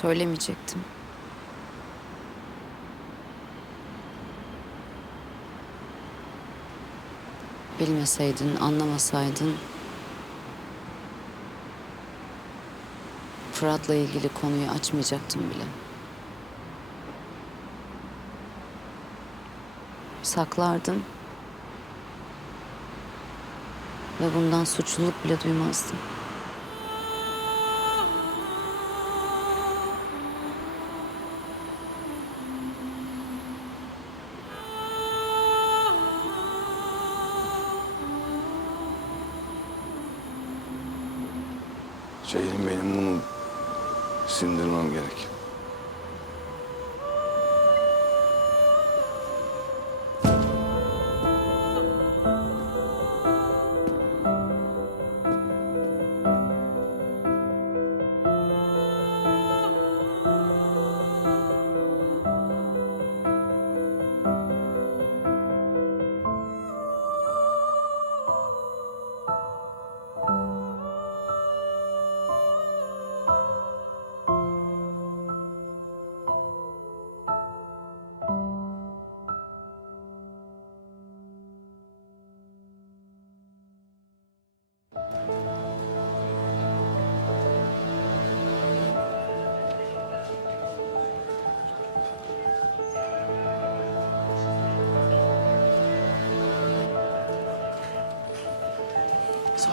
Söylemeyecektim. Bilmeseydin, anlamasaydın... Fırat'la ilgili konuyu açmayacaktım bile. Saklardım. Ve bundan suçluluk bile duymazdım. Ceylin benim bunu sindirmem gerek.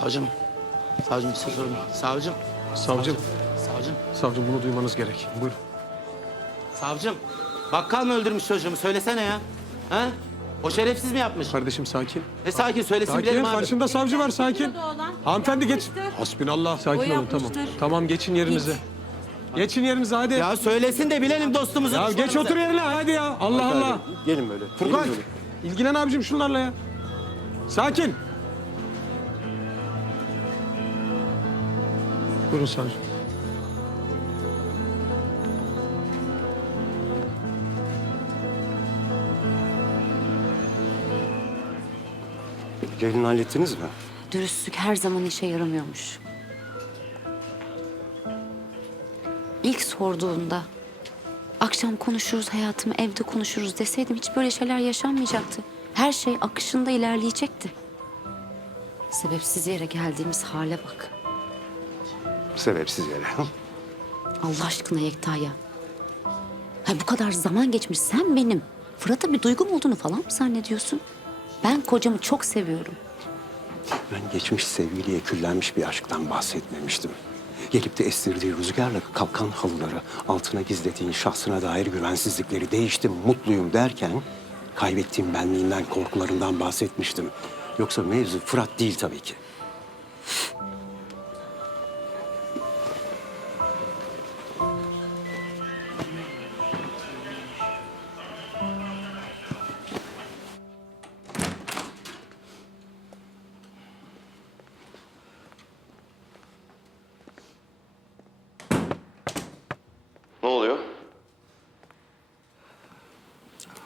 Savcım. Savcım bir şey sorma. Savcım. Savcım, Savcım. savcım bunu duymanız gerek. Buyurun. Savcım. Bakkal mı öldürmüş çocuğumu? Söylesene ya. Ha? O şerefsiz mi yapmış? Kardeşim sakin. E sakin söylesin Sakin, bilelim abi. karşında savcı var sakin. Hanımefendi geç. Hasbinallah. Sakin olun tamam. Tamam geçin yerinize. Geçin yerinize hadi. Ya, Ya söylesin de bilelim dostumuzu. geç düşmanımızı. otur yerine hadi ya. Allah Allah. Gelin böyle. Furkan ilgilen abicim şunlarla ya. Sakin. Buyurun savcım. Ceylin hallettiniz mi? Dürüstlük her zaman işe yaramıyormuş. İlk sorduğunda akşam konuşuruz hayatımı evde konuşuruz deseydim hiç böyle şeyler yaşanmayacaktı. Her şey akışında ilerleyecekti. Sebepsiz yere geldiğimiz hale bak. Sebepsiz yere. Allah aşkına Yekta'ya. Ha, bu kadar zaman geçmiş sen benim. Fırat'a bir duygum olduğunu falan mı zannediyorsun? Ben kocamı çok seviyorum. Ben geçmiş sevgiliye küllenmiş bir aşktan bahsetmemiştim. Gelip de estirdiği rüzgarla kalkan halıları, altına gizlediğin şahsına dair güvensizlikleri değiştim, mutluyum derken... ...kaybettiğim benliğinden, korkularından bahsetmiştim. Yoksa mevzu Fırat değil tabii ki.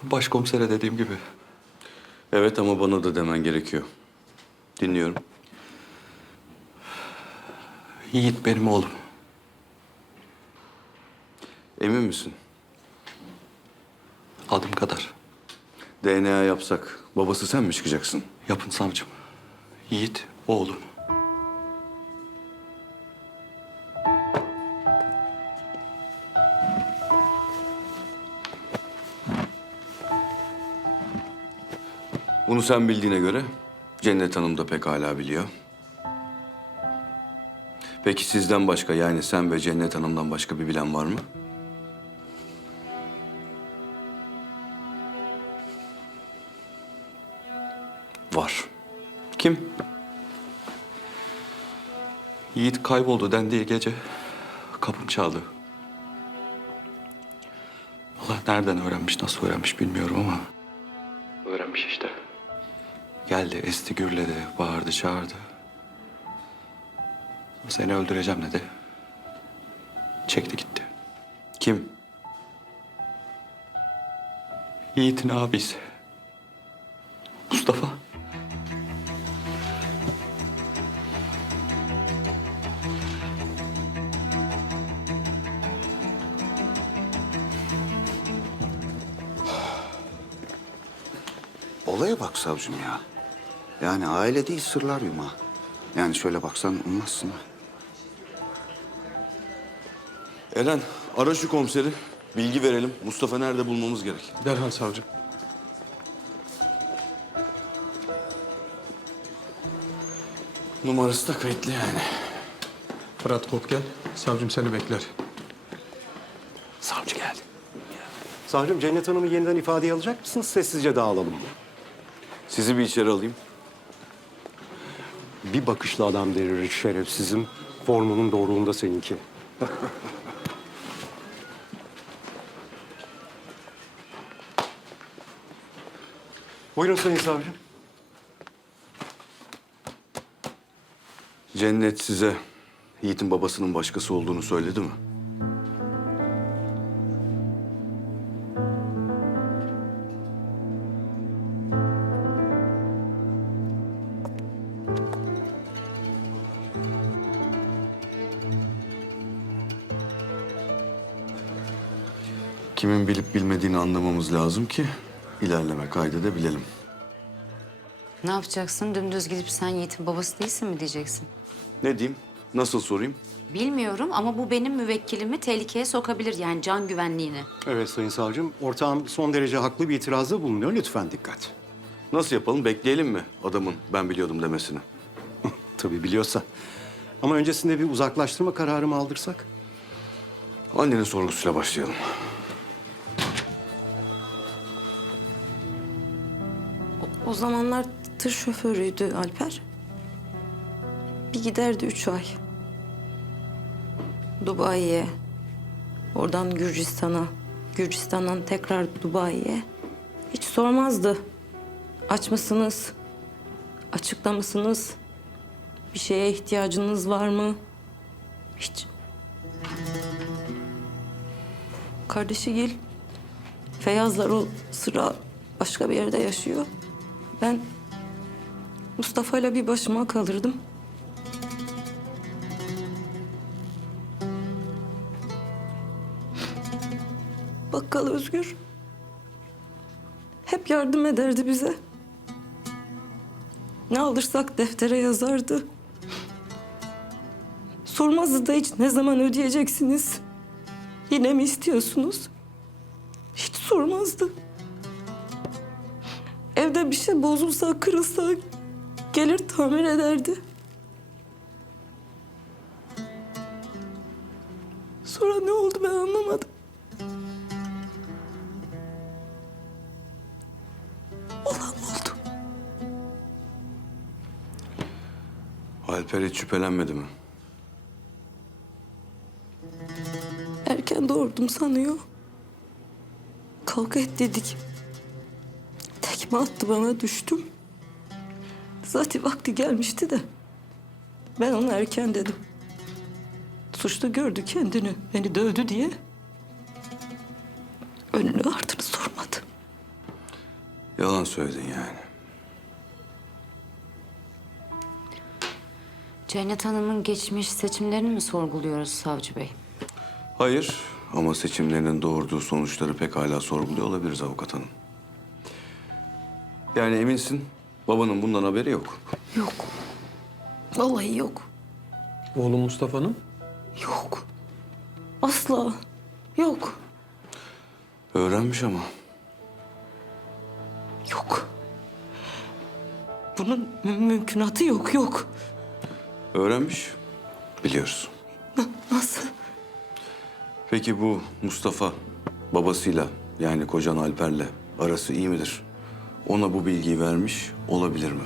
Başkomisere dediğim gibi. Evet ama bana da demen gerekiyor. Dinliyorum. Yiğit benim oğlum. Emin misin? Adım kadar. DNA yapsak babası sen mi çıkacaksın? Yapın savcım. Yiğit oğlum. Bunu sen bildiğine göre Cennet Hanım da pekala biliyor. Peki sizden başka yani sen ve Cennet Hanım'dan başka bir bilen var mı? Var. Kim? Yiğit kayboldu dendiği gece kapım çaldı. Allah nereden öğrenmiş, nasıl öğrenmiş bilmiyorum ama... Öğrenmiş işte. Geldi esti gürledi, bağırdı çağırdı. Seni öldüreceğim dedi. Çekti gitti. Kim? Yiğit'in abisi. Mustafa. Olaya bak savcım ya. Yani aile değil sırlar yumağı. Yani şöyle baksan ummazsın ha. Eren ara şu komiseri. Bilgi verelim. Mustafa nerede bulmamız gerek. Derhal savcım. Numarası da kayıtlı yani. Fırat kop gel. Savcım seni bekler. Savcı geldi. Savcım Cennet Hanım'ı yeniden ifadeye alacak mısınız? Sessizce dağılalım mı? Sizi bir içeri alayım. Bir bakışlı adam derir şerefsizim. Formunun doğruluğunda seninki. Buyurun Sayın Savcım. Cennet size Yiğit'in babasının başkası olduğunu söyledi mi? Kimin bilip bilmediğini anlamamız lazım ki ilerleme kaydedebilelim. Ne yapacaksın? Dümdüz gidip sen Yiğit'in babası değilsin mi diyeceksin? Ne diyeyim? Nasıl sorayım? Bilmiyorum ama bu benim müvekkilimi tehlikeye sokabilir yani can güvenliğini. Evet Sayın Savcım. Ortağım son derece haklı bir itirazda bulunuyor. Lütfen dikkat. Nasıl yapalım? Bekleyelim mi adamın ben biliyordum demesini? Tabii biliyorsa. Ama öncesinde bir uzaklaştırma kararı mı aldırsak? Annenin sorgusuyla başlayalım. O zamanlar tır şoförüydü Alper. Bir giderdi üç ay. Dubai'ye. Oradan Gürcistan'a. Gürcistan'dan tekrar Dubai'ye. Hiç sormazdı. Aç mısınız? Açıkta mısınız? Bir şeye ihtiyacınız var mı? Hiç. Kardeşi Gil, Feyyazlar o sıra başka bir yerde yaşıyor. Ben Mustafa'yla bir başıma kalırdım. Bakkal Özgür hep yardım ederdi bize. Ne alırsak deftere yazardı. Sormazdı da hiç ne zaman ödeyeceksiniz? Yine mi istiyorsunuz? Hiç sormazdı. Evde bir şey bozulsa, kırılsa gelir tamir ederdi. Sonra ne oldu ben anlamadım. Olan oldu. Alper hiç şüphelenmedi mi? Erken doğurdum sanıyor. Kavga et dedik. Tekme attı bana düştüm. Zaten vakti gelmişti de. Ben ona erken dedim. Suçlu gördü kendini. Beni dövdü diye. Önünü ardını sormadı. Yalan söyledin yani. Cennet Hanım'ın geçmiş seçimlerini mi sorguluyoruz savcı bey? Hayır ama seçimlerinin doğurduğu sonuçları pekala sorguluyor olabiliriz avukat hanım. Yani eminsin babanın bundan haberi yok. Yok. Vallahi yok. Oğlum Mustafa'nın? Yok. Asla. Yok. Öğrenmiş ama. Yok. Bunun mü- mümkünatı yok, yok. Öğrenmiş. Biliyoruz. Nasıl? Peki bu Mustafa babasıyla yani kocan Alper'le arası iyi midir? Ona bu bilgiyi vermiş olabilir mi?